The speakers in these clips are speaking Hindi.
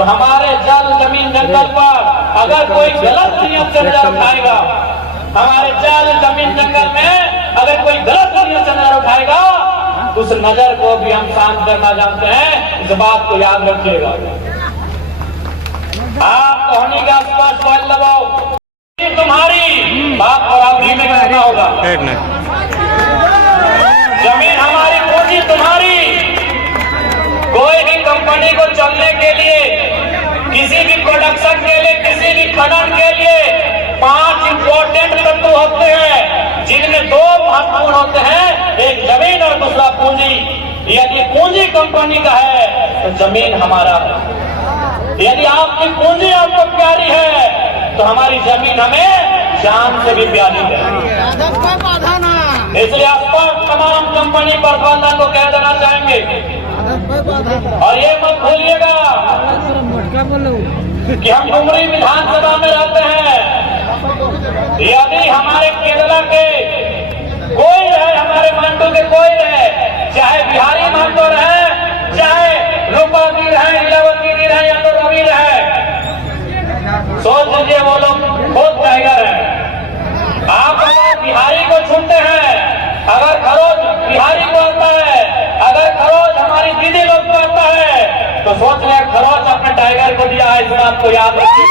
तो हमारे जल जमीन जंगल पर अगर कोई गलत नियत से नजर उठाएगा, हमारे जल जमीन जंगल में अगर कोई गलत नियत से नजर उठाएगा, तो उस नजर को भी हम शांत करना जानते हैं। इस बात को याद रखिएगा। आप कहानी का स्पष्ट बल लगाओ, तुम्हारी बात और आप धीमे करना होगा। जमीन हमारी, पूंजी तुम्हारी। कोई भी कंपनी को चलने के लिए, किसी भी प्रोडक्शन के लिए, किसी भी खनन के लिए 5 इंपॉर्टेंट तत्व होते हैं, जिनमें 2 महत्वपूर्ण होते हैं, एक जमीन और दूसरा पूंजी। यदि पूंजी कंपनी का है तो जमीन हमारा है। यदि आपकी पूंजी आपको प्यारी है तो हमारी जमीन हमें जान से भी प्यारी है। इसलिए आप तमाम कंपनी प्रबंधन को कह देना चाहेंगे, और ये मत भूलिएगा कि हम डुमरी विधानसभा में रहते हैं। यदि हमारे केरला के कोई रहे, हमारे मांडू के कोई रहे, चाहे बिहारी मांडू रहे, चाहे रूपादी रहे, लीलावती रहे या तो रवि रहे, सोच लीजिए वो लोग खुद टाइगर है। आप अगर बिहारी को छूते हैं, अगर खरोच बिहारी को आता है, अगर खरोच हमारी दीदी लोग को आता है, तो सोच ले खरोच अपने टाइगर को दिया है। इस बात को याद रखिए।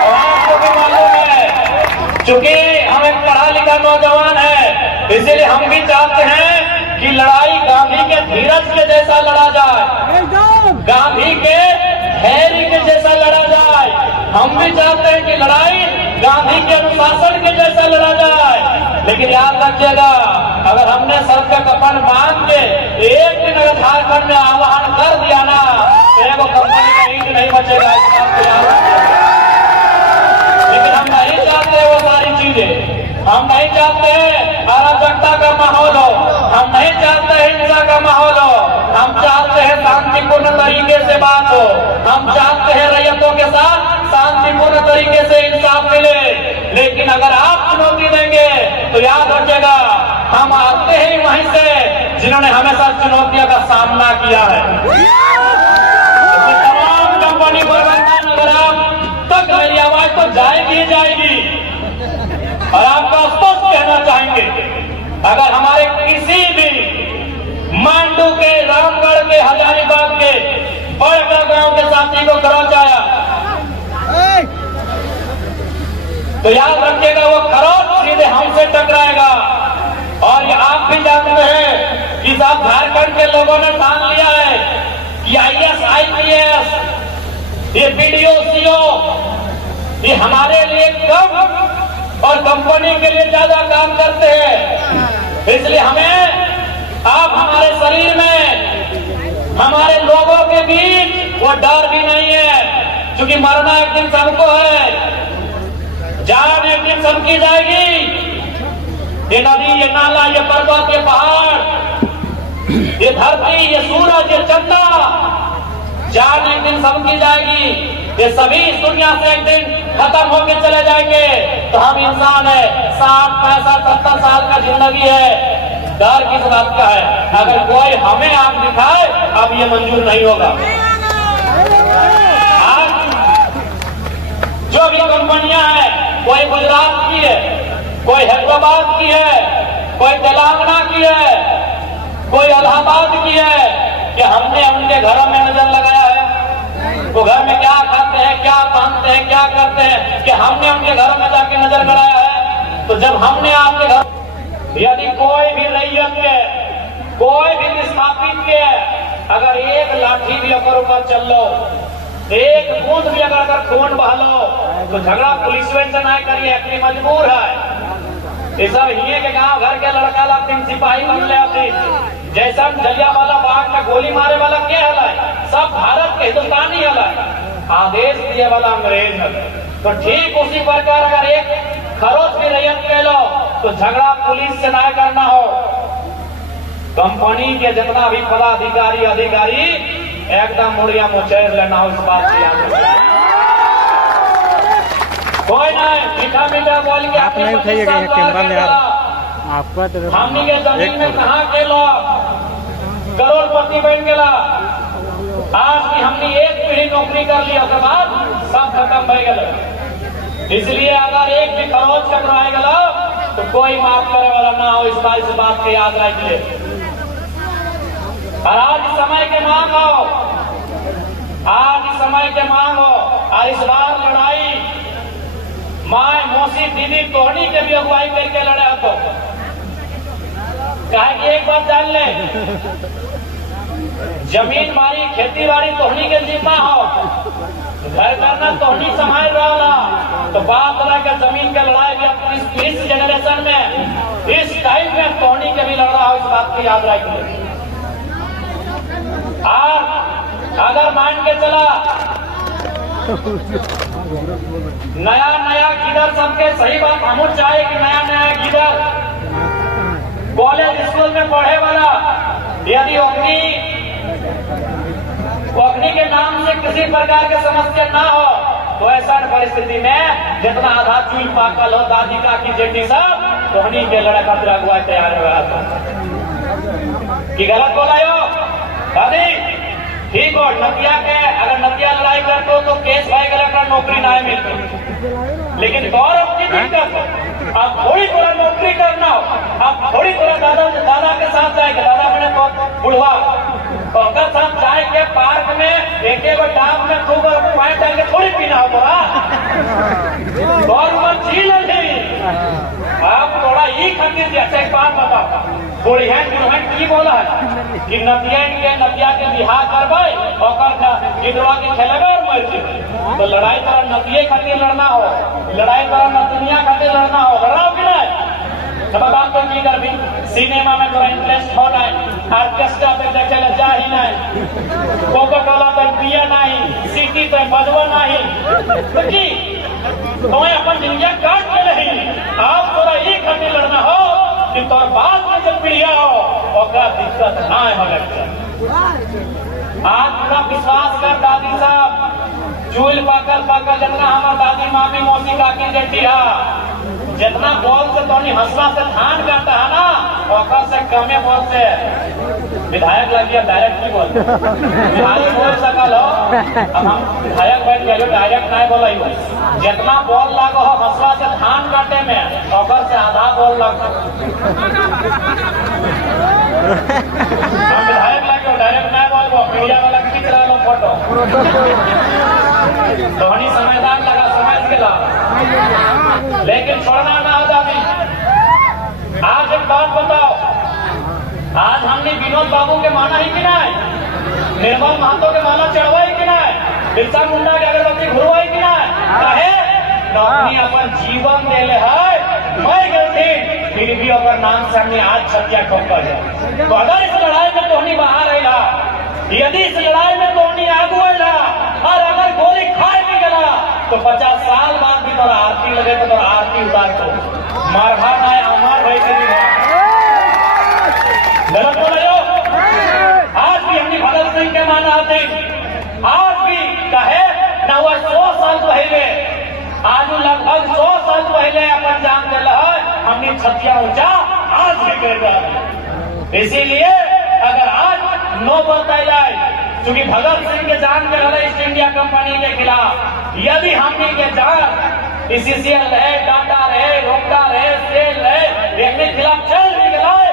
और आपको भी मालूम है, चूंकि हम एक पढ़ा लिखा नौजवान है, इसीलिए हम भी चाहते हैं कि लड़ाई गांधी के धीरज के जैसा लड़ा जाए, गांधी के धैर्य के जैसा लड़ा जाए। हम भी चाहते हैं कि लड़ाई गांधी के अनुशासन के जैसा लड़ा जाए। लेकिन याद रखिएगा, अगर हमने सर का कफन बांध के एक दिन अगर झारखंड में आह्वान कर दिया ना, तो एगो कंपनी का ईंट नहीं बचेगा। इस बात को याद रखिएगा। लेकिन हम नहीं चाहते वो सारी चीजें। हम नहीं चाहते अराजकता का माहौल हो, हम नहीं चाहते हिंसा का माहौल हो। हम चाहते हैं शांतिपूर्ण तरीके से बात हो, हम चाहते हैं रैयतों के साथ शांतिपूर्ण तरीके से इंसाफ मिले। लेकिन अगर आप चुनौती देंगे तो याद रखिएगा, हम आते ही वहीं से जिन्होंने हमेशा चुनौतियों का सामना किया है। तमाम कंपनी प्रबंधन, अगर आप तक मेरी आवाज तो जाएगी ही जाएगी, और आपको स्पष्ट कहना चाहेंगे, अगर हमारे किसी भी मांडू के, रामगढ़ के, हजारीबाग के, बड़गढ़ गांव के साथी को खरोच आया, तो याद रखिएगा वो खरोच सीधे हमसे टकराएगा। और ये आप भी जानते हैं कि साहब झारखंड के लोगों ने ठान लिया है कि IAS, IPS, ये BDO, CO, ये हमारे लिए कम और कंपनी के लिए ज्यादा काम करते हैं। इसलिए हमें, आप हमारे शरीर में, हमारे लोगों के बीच वो डर भी नहीं है, क्योंकि मरना एक दिन सबको है, जान एक दिन सबकी जाएगी। ये नदी, ये नाला, ये पर्वत, ये पहाड़, ये धरती, ये सूरज, ये चंदा, जान एक दिन सबकी जाएगी। ये सभी इस दुनिया से एक दिन खत्म होके चले जाएंगे। तो हम इंसान है, 60, 65, 70 साल का जिंदगी है, डर किस बात का है? अगर कोई हमें आंख दिखाए, अब ये मंजूर नहीं होगा। आज जो भी कंपनियां हैं, कोई गुजरात की है, कोई हैदराबाद की है, कोई तेलंगाना की है, कोई इलाहाबाद की है, कि हमने उनके घरों में नजर लगाया है? वो घर में क्या खाते हैं, क्या पहनते हैं, क्या करते हैं, कि हमने उनके घरों में जाके नजर गड़ाया है? तो जब हमने आपके घर, यदि कोई भी रैयत के, कोई भी विस्थापित के अगर एक लाठी भी अगर ऊपर चल लो, एक बूंद भी अगर खून बह लो, तो झगड़ा पुलिस से नहीं करिए, अपनी मजबूर है। ये सब हिये के गांव घर के लड़का ला 3 सिपाही बन ले आती, जैसा जलियांवाला बाग में गोली मारे वाला क्या है? सब भारत के हिंदुस्तानी है, आदेश दिए वाला अंग्रेज है। तो ठीक उसी प्रकार अगर एक खरोच की रैयत ले लो, तो झगड़ा पुलिस से ना करना हो। कंपनी के जितना भी पदाधिकारी, अधिकारी एकदम मुड़िया मुचैर लेना हो। इस बात की याद रखिए। कोई नहीं मीठा मीठा बोल के आप नहीं उठाइएगा ये कैमरा में आपका तो हमनी के जमीन में कहा के लो करोड़पति बन गया, आज की हमने एक पीढ़ी नौकरी कर लिया के बाद सब खत्म हो गए। इसलिए अगर एक भी खरोच टकराए गला तो कोई माफ करे वाला ना हो, इस बात के याद रखिए। और आज समय के मांग हो, आज समय के मांग हो। और इस बार लड़ाई माए मौसी दीदी तोहनी के भी अगुवाई करके लड़े तो कहे कि एक बात जान ले, जमीन बाड़ी खेती बाड़ी तोहनी के जिम्मा हो, घर करना तोहनी संभाल रहा। तो बाप दादा के जमीन के लड़ाई भी इस जनरेशन में इस टाइम में तोहनी के भी लड़ रहा हो, इस बात की याद रखिए। और अगर मान के चला नया नया गिदर सबके, सही बात हम चाहे कि नया नया गिदर कॉलेज स्कूल में पढ़े वाला यदि अग्नि के नाम से किसी प्रकार की समस्या ना हो तो ऐसा परिस्थिति में जितना आधा चूल पाकल हो दादी काकी जेठी सब तोहनी के लड़े खातिर अगुआ तैयार हो रहा था कि गलत बोला हो दादी ठीक हो। नदिया के अगर नदिया लड़ाई करते हो तो केस भाई गलत नौकरी ना मिलती, लेकिन गौरव की दिक्कत अब थोड़ी थोड़ा नौकरी करना हो, अब थोड़ी थोड़ा दादा के साथ जाएगा, दादा मैंने बहुत बुढ़वा तो उनका साथ जाए के पार्क में एक डाब में खूब पानी डाल के थोड़ी पीना हो बोला गौरव झील नहीं। आप थोड़ा ही खातिर जैसे एक बात बताओ, थोड़ी है की बोला है कि नदिया के बिहार करवाई और गिदवा के खेलेगा और मर जाए। तो लड़ाई तरह नदिये खातिर लड़ना हो, लड़ाई तरह नदिया खातिर लड़ना हो, लड़ाओ कि नहीं सब बात तो की कर भी। सिनेमा में थोड़ा इंटरेस्ट हो नहीं, ऑर्केस्ट्रा पे देखे जा ही नहीं, कोका कोला पे पिया नहीं, सिटी पे बजवा नहीं, तो की तुम्हें अपन जिंदगी काट के नहीं। आप थोड़ा ये खातिर लड़ना हो कि तोर बाद में जब पीढ़िया हो और दिक्कत ना हो लगता। आज पूरा विश्वास कर दादी साहब चूल पाकर जितना हमारा दादी मामी मौसी काकी जेठिया जितना बॉल से तो हंसला से धान करता है ना और से कमे बॉल से विधायक लग गया डायरेक्ट नहीं बोल बोल सकल हो। अब हम विधायक बैठ गए डायरेक्ट नहीं बोला ही जितना बॉल लागो हो हंसला से धान काटे में और से आधा बॉल लग हम विधायक लगे डायरेक्ट नहीं बोल मीडिया वाला खींच रहा लो फोटो धोनी समझदार लगा समझ के ला, लेकिन छोड़ना ना हो दादी। आज एक बात बताओ, आज हमने विनोद बाबू के माना ही कि नहीं, निर्मल महतो के माला चढ़वाई कि नहीं, बिरसा मुंडा के अगरबत्ती घुरवाई कि नहीं, कहे अपनी अपन जीवन दे ले है मैं गलती फिर भी अगर नाम से हमने आज छतिया ठोकर है। तो अगर इस लड़ाई में तोहनी बाहर रहेगा, यदि इस लड़ाई में तोहनी आगू रहेगा और अगर गोली खाए भी गला तो 50 साल बाद भी तोरा आरती लगे तो तोरा आरती उतार को मारभा ना अमर भाई के गलत बोल रहे हो। आज भी हमने भगत सिंह के माना आते, आज भी कहे न हुआ 100 साल पहले, आज लगभग 100 साल पहले अपन जान दिल है हमने छतिया ऊंचा आज भी कर रहा। इसीलिए अगर आज नो बताई जाए क्योंकि भगत सिंह के जान के रहे ईस्ट इंडिया कंपनी के खिलाफ, यदि हमने के जान सीसीएल रहे, टाटा रहे, रोका रहे, सेल रहे एक खिलाफ चल भी गए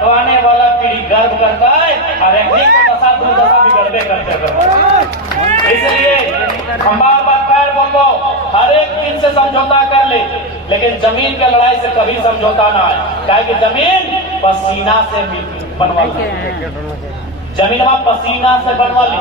तो आने वाला पीढ़ी गर्व करता है और एक दशा दुर्दशा बिगड़ते करते। इसलिए हम बार बार पैर बोलो हर एक दिन से समझौता कर ले, लेकिन जमीन के लड़ाई से कभी समझौता ना है। क्या कि जमीन पसीना से बनवा, जमीन पसीना से बनवा ली।